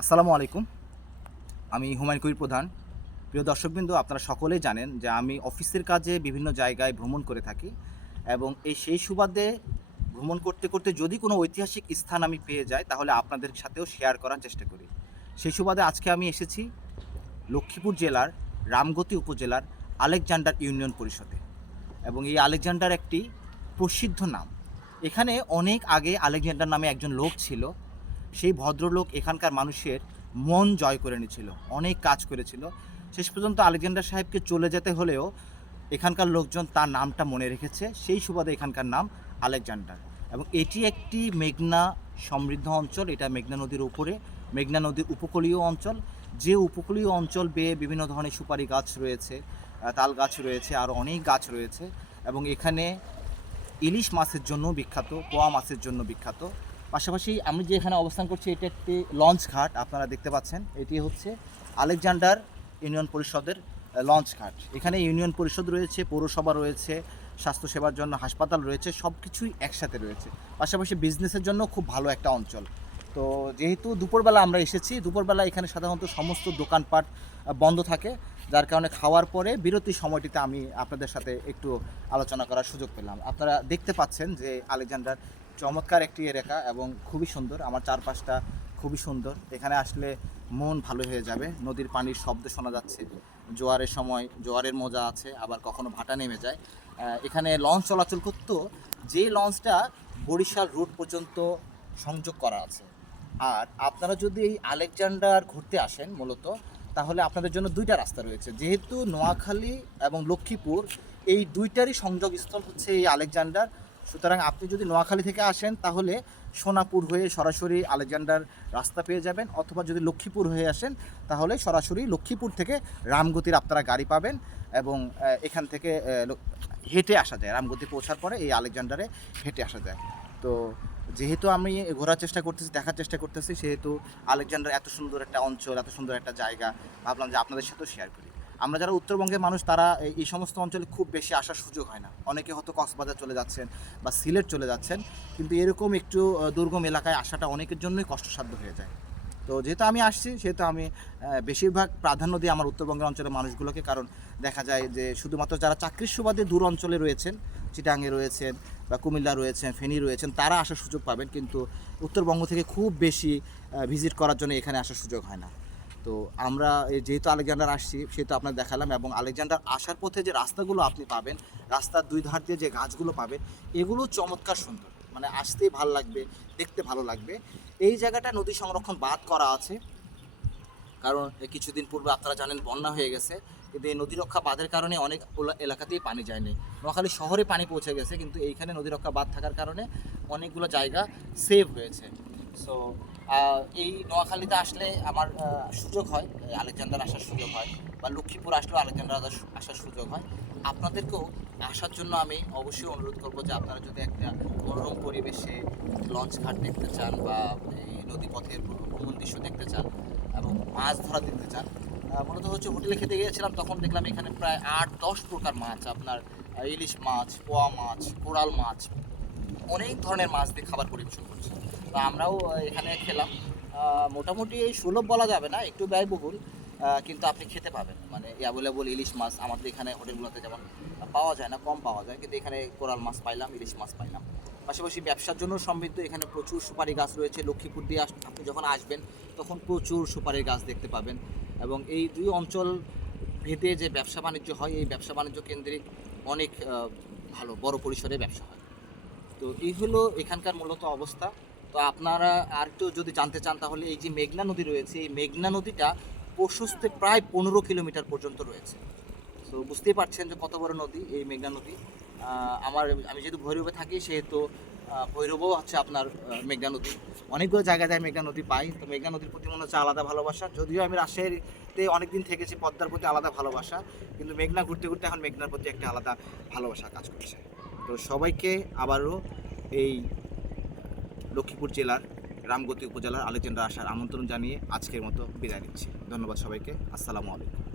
আসসালামু আলাইকুম। আমি হুমায়ুন কবির প্রধান। প্রিয় দর্শকবৃন্দ, আপনারা সকলেই জানেন যে আমি অফিসের কাজে বিভিন্ন জায়গায় ভ্রমণ করে থাকি এবং সেই সুবাদে ভ্রমণ করতে করতে যদি কোনো ঐতিহাসিক স্থান আমি পেয়ে যাই তাহলে আপনাদের সাথেও শেয়ার করার চেষ্টা করি। সেই সুবাদে আজকে আমি এসেছি লক্ষ্মীপুর জেলার রামগতি উপজেলার আলেকজান্ডার ইউনিয়ন পরিষদে এবং এই আলেকজান্ডার একটি প্রসিদ্ধ নাম। এখানে অনেক আগে আলেকজান্ডার নামে একজন লোক ছিল। সেই ভদ্রলোক এখানকার মানুষের মন জয় করে নিয়েছিল, অনেক কাজ করেছিল। শেষ পর্যন্ত আলেকজান্ডার সাহেবকে চলে যেতে হলেও এখানকার লোকজন তার নামটা মনে রেখেছে, সেই সুবাদে এখানকার নাম আলেকজান্ডার। এবং এটি একটি মেঘনা সমৃদ্ধ অঞ্চল। এটা মেঘনা নদীর উপরে, মেঘনা নদীর উপকূলীয় অঞ্চল। যে উপকূলীয় অঞ্চল বেয়ে বিভিন্ন ধরনের সুপারি গাছ রয়েছে, তাল গাছ রয়েছে, আরও অনেক গাছ রয়েছে। এবং এখানে ইলিশ মাছের জন্য বিখ্যাত, পোয়া মাছের জন্য বিখ্যাত। পাশাপাশি আমি যে এখানে অবস্থান করছি এটা একটি লঞ্চ ঘাট, আপনারা দেখতে পাচ্ছেন। এটি হচ্ছে আলেকজান্ডার ইউনিয়ন পরিষদের লঞ্চ ঘাট। এখানে ইউনিয়ন পরিষদ রয়েছে, পৌরসভা রয়েছে, স্বাস্থ্যসেবার জন্য হাসপাতাল রয়েছে, সব কিছুই একসাথে রয়েছে। পাশাপাশি বিজনেসের জন্য খুব ভালো একটা অঞ্চল। তো যেহেতু দুপুরবেলা আমরা এসেছি, দুপুরবেলা এখানে সাধারণত সমস্ত দোকানপাট বন্ধ থাকে, যার কারণে খাওয়ার পরে বিরতির সময়টিতে আমি আপনাদের সাথে একটু আলোচনা করার সুযোগ পেলাম। আপনারা দেখতে পাচ্ছেন যে আলেকজান্ডার চমৎকার একটি এলাকা এবং খুবই সুন্দর। আমার চারপাশটা খুবই সুন্দর। এখানে আসলে মন ভালো হয়ে যাবে। নদীর পানির শব্দ শোনা যাচ্ছে, জোয়ারের সময় জোয়ারের মজা আছে, আবার কখনো ভাটা নেমে যায়। এখানে লঞ্চ চলাচল করতো, যে লঞ্চটা বরিশাল রুট পর্যন্ত সংযোগ করা আছে। আর আপনারা যদি এই আলেকজান্ডার ঘুরতে আসেন মূলত, তাহলে আপনাদের জন্য দুইটা রাস্তা রয়েছে। যেহেতু নোয়াখালী এবং লক্ষ্মীপুর এই দুইটারই সংযোগস্থল হচ্ছে এই আলেকজান্ডার, সুতরাং আপনি যদি নোয়াখালী থেকে আসেন তাহলে সোনাপুর হয়ে সরাসরি আলেকজান্ডার রাস্তা পেয়ে যাবেন, অথবা যদি লক্ষ্মীপুর হয়ে আসেন তাহলে সরাসরি লক্ষ্মীপুর থেকে রামগতির আপনারা গাড়ি পাবেন এবং এখান থেকে হেঁটে আসা যায়। রামগতি পৌঁছার পরে এই আলেকজান্ডারে হেঁটে আসা যায়। তো যেহেতু আমি ঘোরার চেষ্টা করতেছি, দেখার চেষ্টা করতেছি, সেহেতু আলেকজান্ডার এত সুন্দর একটা অঞ্চল, এত সুন্দর একটা জায়গা, ভাবলাম যে আপনাদের সাথেও শেয়ার করি। আমরা যারা উত্তরবঙ্গের মানুষ তারা এই সমস্ত অঞ্চলে খুব বেশি আসার সুযোগ হয় না। অনেকে হয়তো কক্সবাজার চলে যাচ্ছেন বা সিলেট চলে যাচ্ছেন, কিন্তু এরকম একটু দুর্গম এলাকায় আসাটা অনেকের জন্যই কষ্টসাধ্য হয়ে যায়। তো যেহেতু আমি আসছি সেহেতু আমি বেশিরভাগ প্রাধান্য দিই আমার উত্তরবঙ্গের অঞ্চলের মানুষগুলোকে। কারণ দেখা যায় যে শুধুমাত্র যারা চাকরির সুবাদে দূর অঞ্চলে রয়েছেন, চিটাঙে রয়েছেন বা কুমিল্লা রয়েছেন, ফেনী রয়েছেন, তারা আসার সুযোগ পাবেন, কিন্তু উত্তরবঙ্গ থেকে খুব বেশি ভিজিট করার জন্য এখানে আসার সুযোগ হয় না। তো আমরা যেহেতু আলেকজান্ডার আসছি সেহেতু আপনার দেখালাম। এবং আলেকজান্ডার আসার পথে যে রাস্তাগুলো আপনি পাবেন, রাস্তার দুই ধার দিয়ে যে গাছগুলো পাবেন, এগুলো চমৎকার সুন্দর, মানে আসতেই ভালো লাগবে, দেখতে ভালো লাগবে। এই জায়গাটা নদী সংরক্ষণ বাঁধ করা আছে, কারণ কিছুদিন পূর্বে আপনারা জানেন বন্যা হয়ে গেছে, কিন্তু এই নদীরক্ষা বাঁধের কারণে অনেক এলাকাতেই পানি যায়নি। নোয়াখালী শহরে পানি পৌঁছে গেছে, কিন্তু এইখানে নদীরক্ষা বাঁধ থাকার কারণে অনেকগুলো জায়গা সেভ হয়েছে। সো এই নোয়াখালীতে আসলে আমার সুযোগ হয়, আলেকজান্ডার আসার সুযোগ হয়, বা লক্ষ্মীপুর আসলেও আলেকজান্ডার আসার সুযোগ হয়। আপনাদেরকেও আসার জন্য আমি অবশ্যই অনুরোধ করবো যে আপনারা যদি একটা মনোরম পরিবেশে লঞ্চ ঘাট দেখতে চান বা এই নদীপথের ভ্রমণ দৃশ্য দেখতে চান এবং মাছ ধরা দেখতে চান, মূলত হচ্ছে হোটেলে খেতে গিয়েছিলাম, তখন দেখলাম এখানে প্রায় 8-10 প্রকার মাছ, আপনার ইলিশ মাছ, পোয়া মাছ, কোরাল মাছ, অনেক ধরনের মাছ দিয়ে খাবার পরিবেশন করছে। তো আমরাও এখানে খেলাম। মোটামুটি এই সুলভ বলা যাবে না, একটু ব্যয়বহুল, কিন্তু আপনি খেতে পাবেন। মানে অ্যাভেলেবল ইলিশ মাছ আমাদের এখানে হোটেলগুলোতে যেমন পাওয়া যায় না, কম পাওয়া যায়, কিন্তু এখানে কোরাল মাছ পাইলাম, ইলিশ মাছ পাইলাম। পাশাপাশি ব্যবসার জন্য সমৃদ্ধ, এখানে প্রচুর সুপারি গাছ রয়েছে। লক্ষ্মীপুর দিয়ে আপনি যখন আসবেন তখন প্রচুর সুপারির গাছ দেখতে পাবেন। এবং এই দুই অঞ্চল ভেদে যে ব্যবসা বাণিজ্য হয়, এই ব্যবসা বাণিজ্য কেন্দ্রিক অনেক ভালো বড় পরিসরে ব্যবসা হয়। তো এই হলো এখানকার মূলত অবস্থা। তো আপনারা আর একটু যদি জানতে চান তাহলে এই যে মেঘনা নদী রয়েছে, এই মেঘনা নদীটা প্রশস্তে প্রায় 15 কিলোমিটার পর্যন্ত রয়েছে। তো বুঝতেই পারছেন যে কত বড় নদী এই মেঘনা নদী। আমি যেহেতু ভৈরবে থাকি সেহেতু ভৈরবও হচ্ছে আপনার মেঘনা নদী। অনেকগুলো জায়গায় মেঘনা নদী পাই। তো মেঘনা নদীর প্রতি মনে হচ্ছে আলাদা ভালোবাসা। যদিও আমি রাজশাহীতে অনেকদিন থেকেছি, পদ্মার প্রতি আলাদা ভালোবাসা, কিন্তু মেঘনা ঘুরতে ঘুরতে এখন মেঘনার প্রতি একটা আলাদা ভালোবাসা কাজ করছে। তো সবাইকে আবারও এই লক্ষ্মীপুর জেলার রামগতি উপজেলার আলেকজান্ডার আসার আমন্ত্রণ জানিয়ে আজকের মতো বিদায় নিচ্ছি। ধন্যবাদ সবাইকে। আসসালামু আলাইকুম।